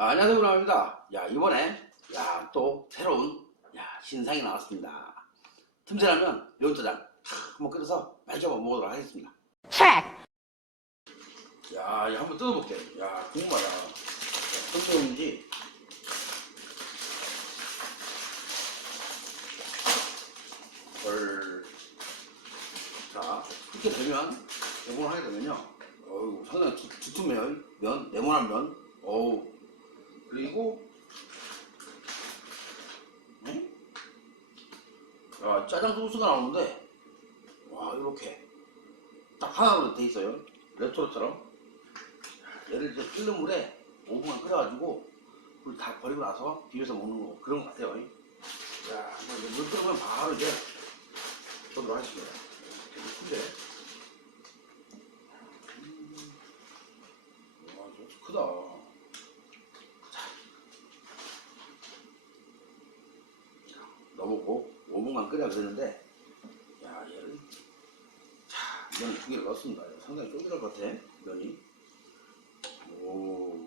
아, 안녕하세요, 구나입니다. 야, 이번에, 야, 또 새로운, 야, 신상이 나왔습니다. 틈새라면 매운짜장, 하, 한번 끓여서 맛있게 한번 먹어보도록 하겠습니다. 야, 야, 한번 뜯어볼게. 야, 궁금하다. 어떤 내용인지. 헐. 자, 이렇게 되면, 내모를 하게 되면요. 어우, 상당히 두, 두툼해요. 면, 네모난 면. 어우. 그리고, 네? 야, 짜장 소스가 나오는데, 와, 이렇게. 딱 하나로 돼 있어요. 레토르처럼. 얘를 이제 끓는 물에 5분간 끓여가지고, 물 다 버리고 나서 비벼서 먹는 거. 그런 것 같아요. 이제 물 끓으면 바로 이제, 보도록 하겠습니다. 근데, 와, 저 크다. 자, 넣어보고 5분간 끓여 그랬는데, 야, 얘를, 자, 면두 개를 넣었습니다. 상당히 것 같아, 면이. 오.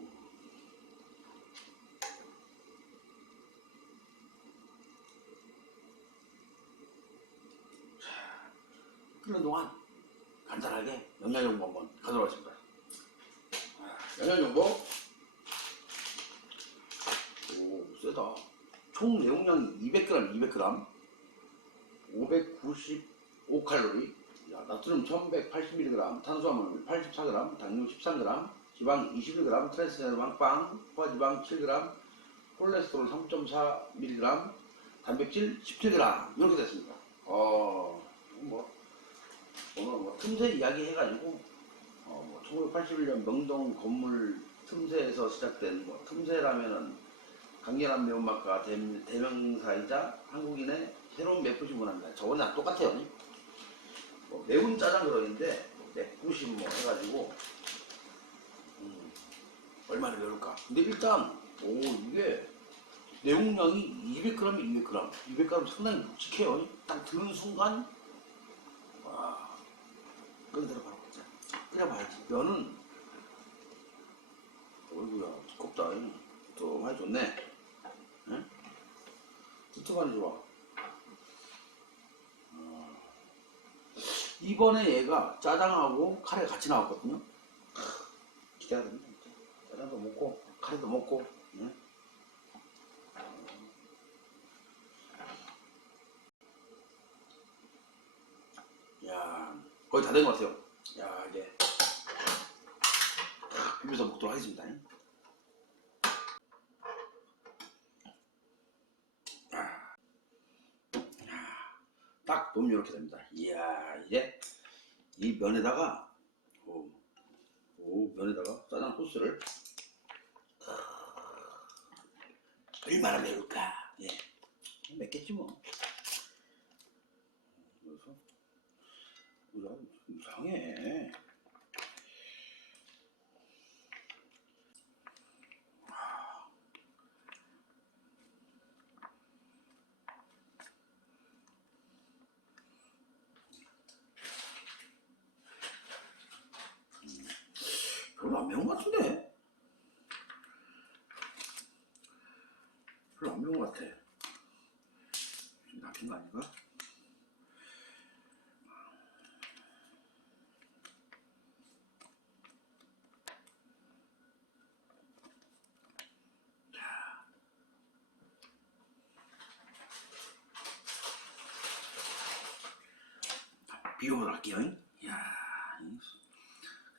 자, 끓는 동안 간단하게 영양용보 한번 가도록 하겠습니다. 영양용보. 오, 세다. 총 내용량이 200g, 200g. 595칼로리. 야, 나트륨 1180mg, 탄수화물 84g, 당류 13g, 지방 21g, 트랜스제르만 빵, 포화지방 7g, 콜레스테롤 3.4mg, 단백질 17g 이렇게 됐습니다. 어, 뭐 오늘 뭐 틈새 이야기 해가지고 어, 뭐 1981년 명동 건물 틈새에서 시작된 뭐 틈새라면은 강렬한 매운맛과 대, 대명사이자 한국인의 새로운 매푸시 문화입니다. 저거랑 똑같아요. 뭐 매운 짜장 그러는데 매푸시 뭐 해가지고 음, 얼마나 매울까? 근데 일단 오 이게 내용량이 200g, 200g, 200g 상당히 묵직해요. 딱 드는 순간 와 끓여들어 바로 먹자. 끓여봐야지. 면은 어이구야 두껍다. 또 많이 좋네. 응? 두툼하니 좋아. 어, 이번에 얘가 짜장하고 카레 같이 나왔거든요. 진짜. 짜장도 먹고 카레도 먹고. 응? 야 거의 다 된 것 같아요. 야 이제 비벼서 먹도록 하겠습니다. 딱 보면 이렇게 됩니다. 이야 이제 이 면에다가 오, 오 면에다가 짜장 소스를 얼마나 매울까? 예, 맵겠지 뭐. 그래서 이상해. 별로 안 매운 것 같은데? 별로 안 매운 것 같아. 좀 낚인 거 아닌가? 할게요. 이야,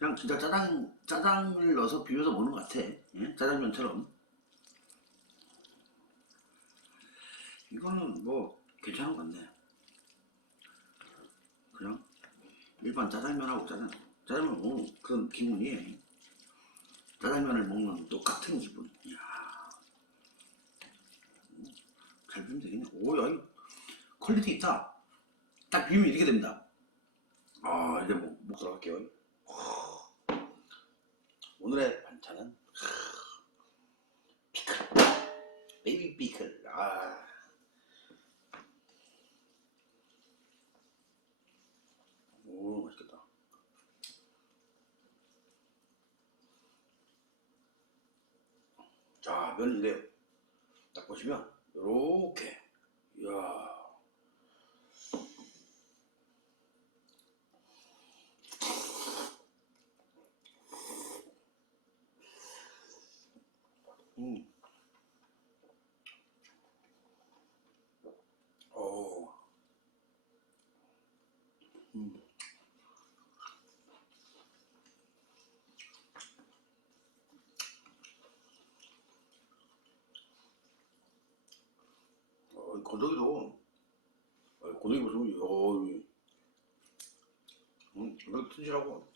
그냥 진짜 짜장 짜장을 넣어서 비벼서 먹는 것 같아. 예? 짜장면처럼. 이거는 뭐 괜찮은 건데. 그냥 일반 짜장면하고 짜장 짜장면 먹는 그런 기분이에요. 짜장면을 먹는 똑같은 기분. 이야. 잘 비면 되겠네. 오, 야, 이 퀄리티 있다. 딱 비우면 이렇게 됩니다. 아, 이제 먹, 먹도록 할게요. 오늘의 반찬은 피클 베이비 피클 아 오, 맛있겠다. 자, 면인데요. 딱 보시면, 요렇게. 이야. 음. 오. 음. 어, 이 건더기도, 어, 건더기 보시면, 어, 이, 음, 튼실하고.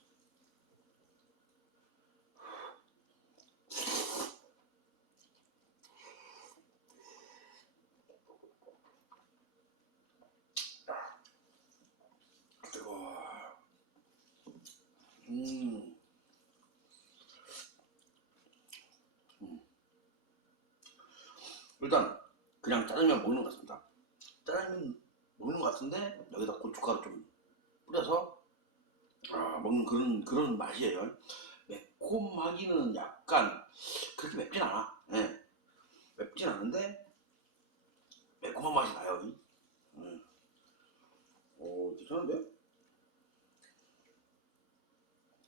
뜨거워. 음. 음. 일단 그냥 짜장면 먹는 것 같습니다. 짜장면 먹는 것 같은데 여기다 고춧가루 좀 뿌려서 아, 먹는 그런 그런 맛이에요. 매콤하기는 약간 그렇게 맵진 않아. 예. 맵진 않은데 매콤한 맛이 나요. 이. 음. 오 괜찮은데?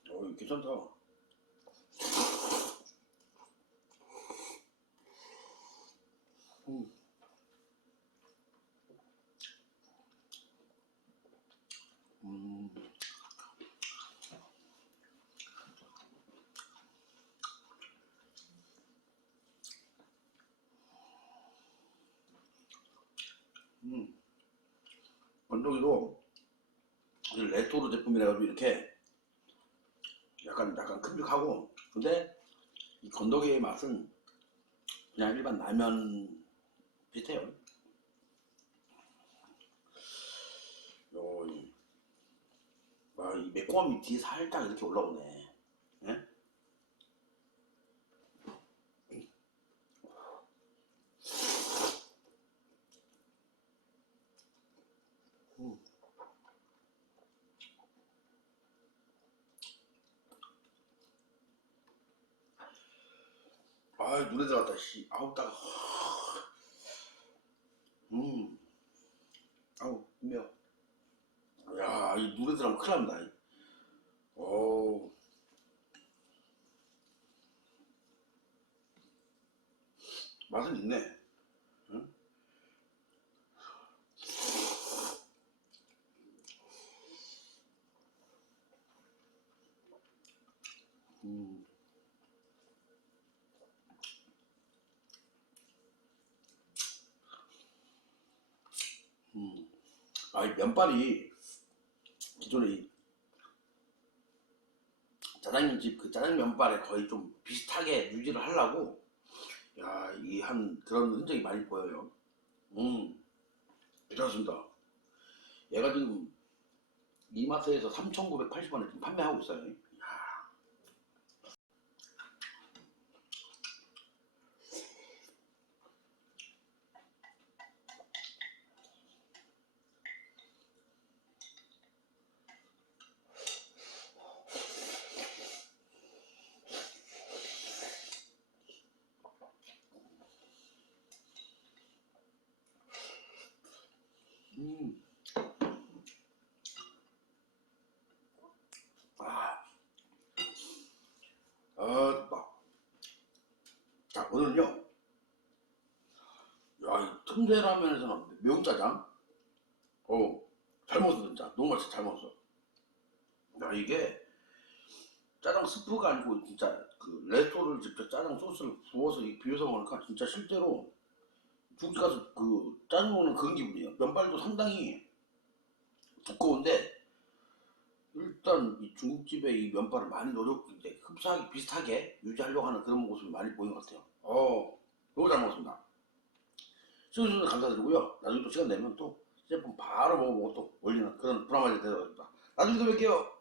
어 괜찮다. 음. 음. 음. 건더기도 이 레토르 제품이라 가지고 이렇게 약간 약간 큼직하고 근데 이 건더기의 맛은 그냥 일반 라면 비슷해요. 요, 이, 와, 이 매콤함이 뒤에 살짝 이렇게 올라오네. 예? 음. 아, 눈에 들어갔다, 씨. 아우, 따가. 음. 아우, 매워. 야, 이 눈에 들어가면 큰일 납니다. 이. 오. 맛은 있네. 응? 음. 음. 아, 이 면발이 기존에 이 짜장면 집 그 짜장면발에 거의 좀 비슷하게 유지를 하려고 야, 이 한 그런 흔적이 많이 보여요. 음, 괜찮습니다. 얘가 지금 이마트에서 3,980원에 지금 판매하고 있어요. 야. 음. 아. 어, 막. 자, 오늘은요. 야, 이 틈새라면에서 나오는데 매운 짜장. 어, 잘 먹었어, 진짜. 너무 맛있어, 잘 먹었어. 야, 이게 짜장 스프가 아니고 진짜 그 레토를 직접 짜장 소스를 부어서 이 비벼서 먹으니까 진짜 실제로 중국 가서 그 짜장 먹는 그런 기분이에요. 면발도 상당히 두꺼운데 일단 이 중국집의 이 면발을 많이 노력 이제 흡사하게 비슷하게 유지하려고 하는 그런 모습이 많이 보이는 것 같아요. 어, 너무 잘 먹었습니다. 시청해주셔서 감사드리고요. 나중에 또 시간 되면 또 제품 바로 먹어보고 또 올리는 그런 브라마지 되도록 하겠습니다. 나중에 또 뵐게요.